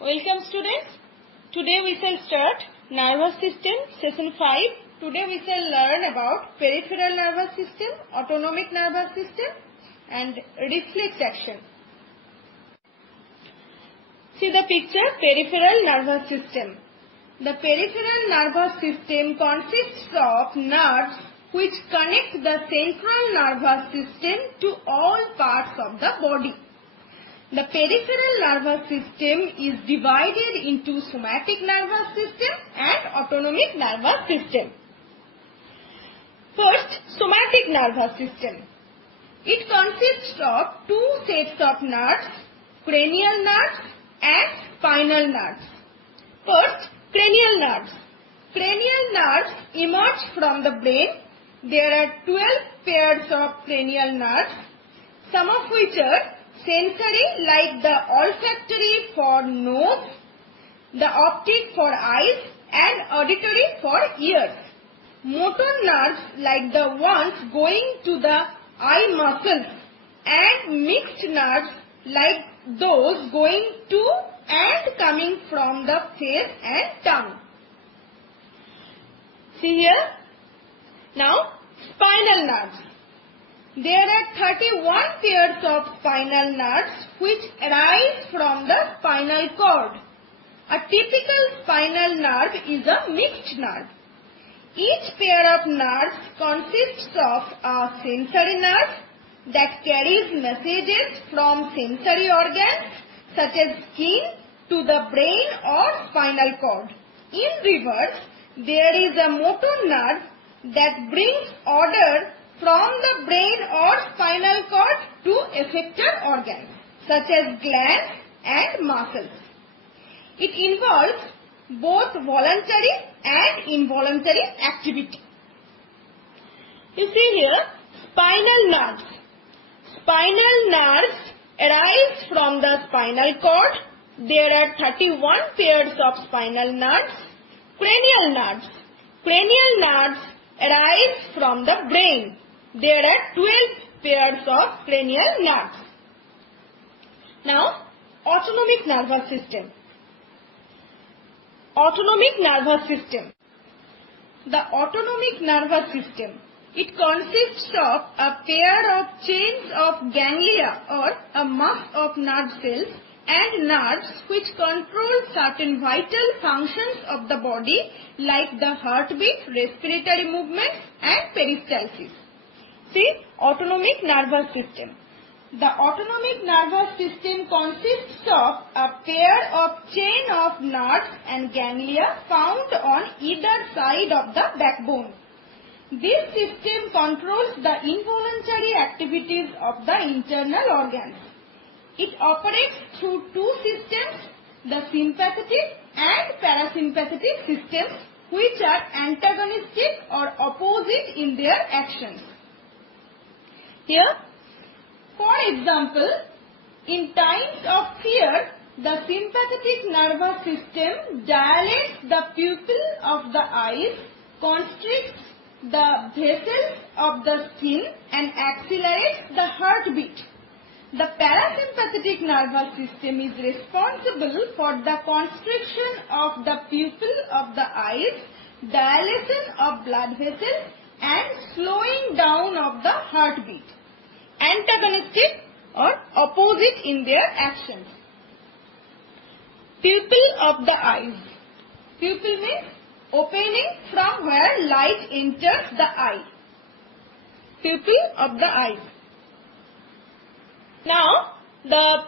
Welcome students. Today we shall start nervous system session 5. Today we shall learn about peripheral nervous system, autonomic nervous system and reflex action. See the picture, peripheral nervous system. The peripheral nervous system consists of nerves which connect the central nervous system to all parts of the body. The peripheral nervous system is divided into somatic nervous system and autonomic nervous system. First, somatic nervous system. It consists of two sets of nerves, cranial nerves and spinal nerves. First, cranial nerves. Cranial nerves emerge from the brain. There are 12 pairs of cranial nerves, some of which are sensory, like the olfactory for nose, the optic for eyes and auditory for ears. Motor nerves like the ones going to the eye muscles and mixed nerves like those going to and coming from the face and tongue. See here. Now, spinal nerves. There are 31 pairs of spinal nerves which arise from the spinal cord. A typical spinal nerve is a mixed nerve. Each pair of nerves consists of a sensory nerve that carries messages from sensory organs such as skin to the brain or spinal cord. In reverse, there is a motor nerve that brings order from the brain or spinal cord to effector organs such as glands and muscles. It involves both voluntary and involuntary activity. You see here, spinal nerves. Spinal nerves arise from the spinal cord. There are 31 pairs of spinal nerves. Cranial nerves. Cranial nerves arise from the brain. There are 12 pairs of cranial nerves. Now, autonomic nervous system. Autonomic nervous system. The autonomic nervous system, it consists of a pair of chains of ganglia or a mass of nerve cells and nerves which control certain vital functions of the body like the heartbeat, respiratory movements and peristalsis. See, autonomic nervous system. The autonomic nervous system consists of a pair of chain of nerves and ganglia found on either side of the backbone. This system controls the involuntary activities of the internal organs. It operates through two systems, the sympathetic and parasympathetic systems, which are antagonistic or opposite in their actions. Here, for example, in times of fear, the sympathetic nervous system dilates the pupil of the eyes, constricts the vessels of the skin and accelerates the heartbeat. The parasympathetic nervous system is responsible for the constriction of the pupil of the eyes, dilation of blood vessels and slowing down of the heartbeat. Antagonistic or opposite in their actions. Pupil of the eyes. Pupil means opening from where light enters the eye. Pupil of the eyes. Now, the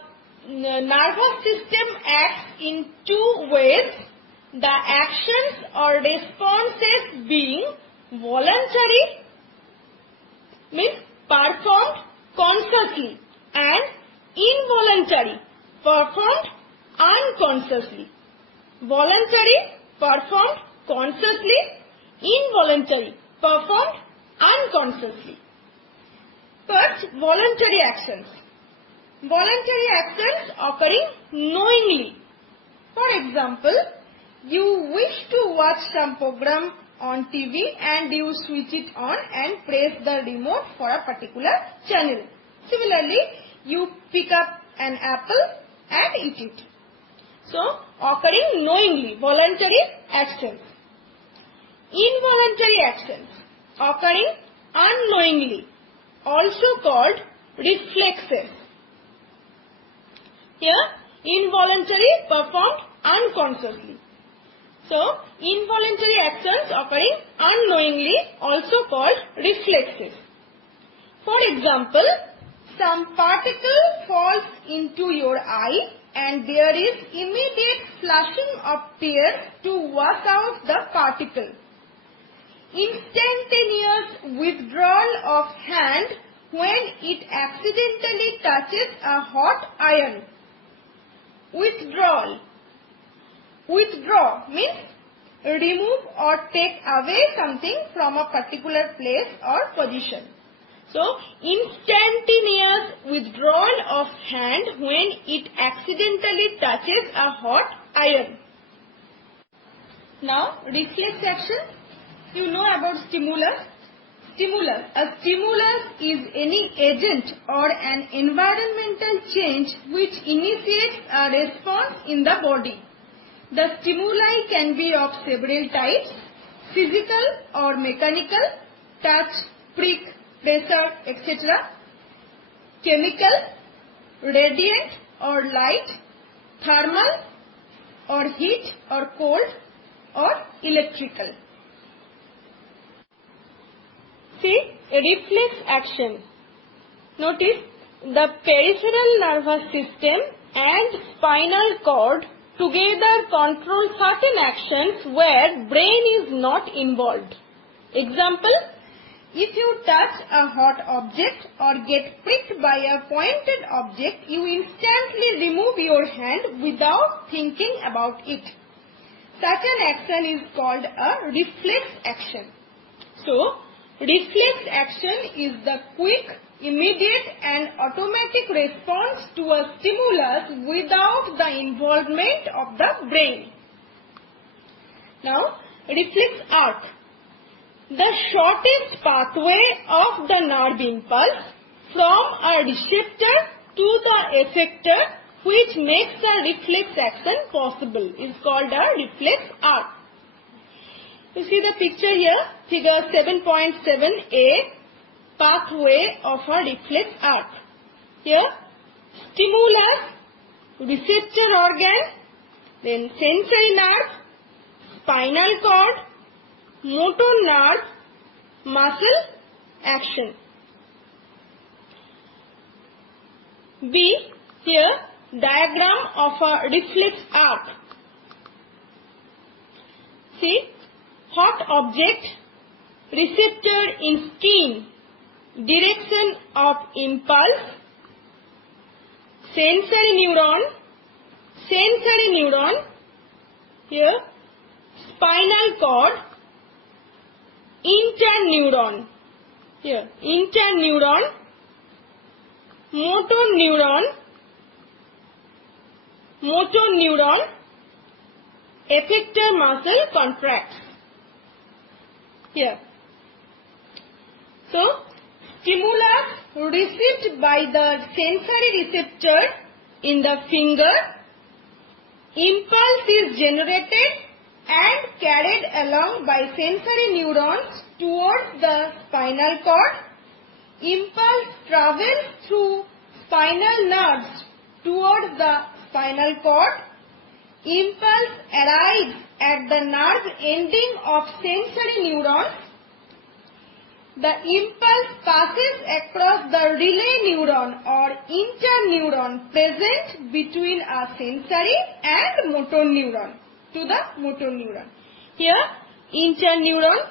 nervous system acts in two ways. The actions or responses being voluntary, means performed consciously, and involuntary, performed unconsciously. Voluntary, performed consciously. Involuntary, performed unconsciously. First, voluntary actions. Voluntary actions occurring knowingly. For example, you wish to watch some program on TV and you switch it on and press the remote for a particular channel. Similarly, you pick up an apple and eat it. So, occurring knowingly, voluntary actions. Involuntary actions occurring unknowingly, also called reflexes. Here, involuntary performed unconsciously. So, involuntary actions occurring unknowingly, also called reflexes. For example, some particle falls into your eye and there is immediate flashing of tears to wash out the particle. Instantaneous withdrawal of hand when it accidentally touches a hot iron. Withdrawal. Withdraw means remove or take away something from a particular place or position. So, instantaneous withdrawal of hand when it accidentally touches a hot iron. Now, reflex action. You know about stimulus. Stimulus. A stimulus is any agent or an environmental change which initiates a response in the body. The stimuli can be of several types: physical or mechanical, touch, prick, pressure, etc. Chemical, radiant or light, thermal or heat or cold, or electrical. See, reflex action. Notice the peripheral nervous system and spinal cord together control certain actions where brain is not involved. Example, if you touch a hot object or get pricked by a pointed object, you instantly remove your hand without thinking about it. Such an action is called a reflex action. So, reflex action is the quick, immediate and automatic response to a stimulus without the involvement of the brain. Now, reflex arc. The shortest pathway of the nerve impulse from a receptor to the effector, which makes the reflex action possible, is called a reflex arc. You see the picture here, figure 7.7a, pathway of a reflex arc. Here, stimulus, receptor organ, then sensory nerve, spinal cord, motor nerve, muscle, action. B. Here, diagram of a reflex arc. See, hot object, receptor in skin, direction of impulse, sensory neuron, here, spinal cord, interneuron, here, interneuron, motor neuron, effector muscle contracts. Here. So, stimulus received by the sensory receptor in the finger, impulse is generated and carried along by sensory neurons towards the spinal cord. Impulse travels through spinal nerves towards the spinal cord. Impulse arrives at the nerve ending of sensory neurons. The impulse passes across the relay neuron or interneuron present between a sensory and motor neuron to the motor neuron. Here, interneuron.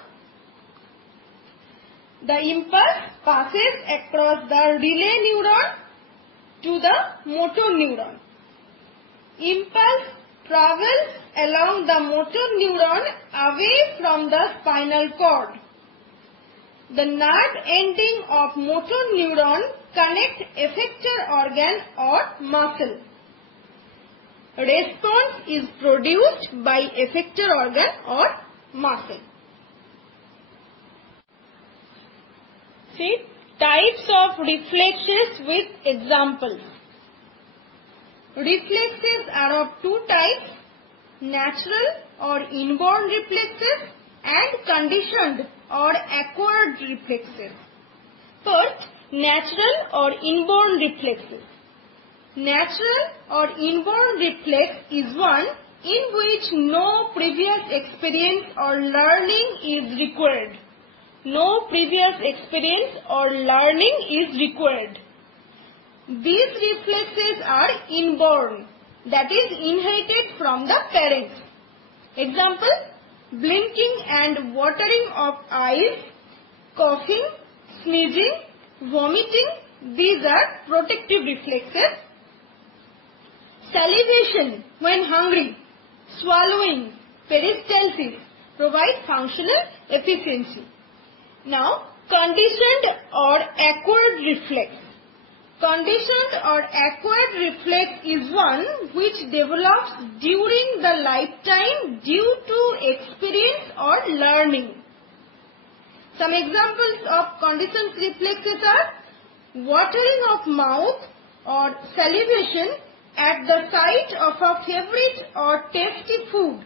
The impulse passes across the relay neuron to the motor neuron. Impulse travels along the motor neuron away from the spinal cord. The nerve ending of motor neuron connect effector organ or muscle. Response is produced by effector organ or muscle. See, types of reflexes with examples. Reflexes are of two types: natural or inborn reflexes and conditioned or acquired reflexes. First, natural or inborn reflexes. Natural or inborn reflex is one in which no previous experience or learning is required. No previous experience or learning is required. These reflexes are inborn, that is inherited from the parents. Example: blinking and watering of eyes, coughing, sneezing, vomiting. These are protective reflexes. Salivation when hungry, swallowing, peristalsis provide functional efficiency. Now, conditioned or acquired reflex. Conditioned or acquired reflex is one which develops during the lifetime due to experience or learning. Some examples of conditioned reflexes are watering of mouth or salivation at the sight of a favorite or tasty food.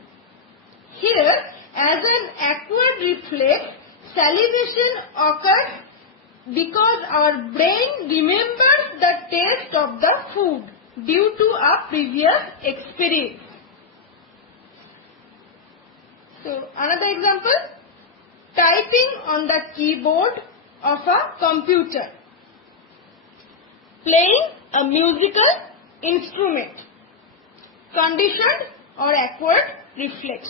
Here, as an acquired reflex, salivation occurs because our brain remembers the taste of the food due to a previous experience. So, another example, typing on the keyboard of a computer, playing a musical instrument, conditioned or acquired reflex.